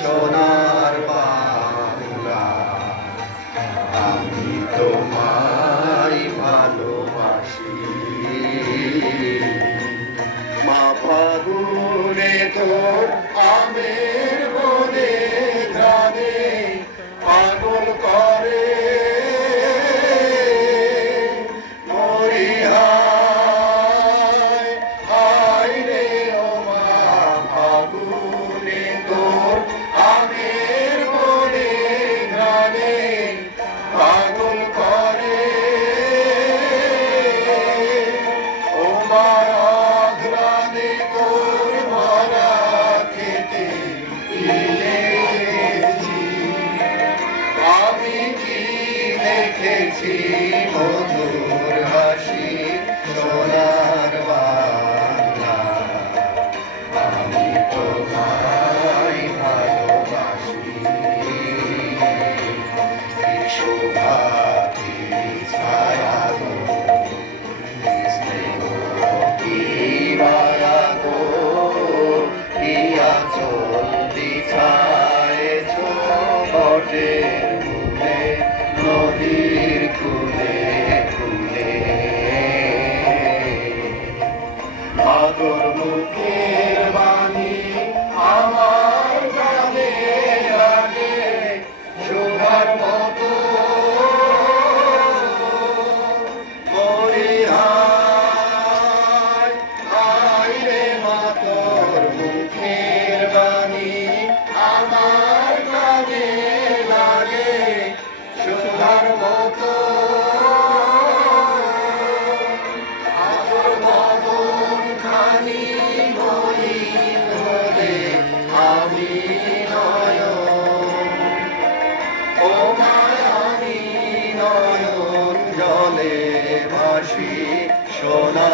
সোনার বাংলা। আমি তোমায় ভালোবাসি। মা ফাগুনে তোর আমের বনে গানে পাগল করে মরি হায় হায় রে ও মা ফাগুনে তোর আমের বনে গানে পাগল করে ও মা আঘ্রাণে তোর ভরা খেতে গিয়েছি। আমি কি দেখেছি মধুর হাসি সোনার বাংলা। আমি তোমায় ভালোবাসি। শোভা কি ছায়া গো, স্নেহ কি মায়া গো, কি আঁচল বিছায়েছ বটের মূলে নদীর কূলে কূলে। আদর মুখের বাণী আমার গানে লাগে শোভার মতো। মরি হায় হায় রে মা তোর মুখের বাণী আমার গানে লাগে শোভার মতো। আদর বদন খানি মলিন হলে আমি নয়ন, ও মা আমি নয়ন জলে ভাসি সোনা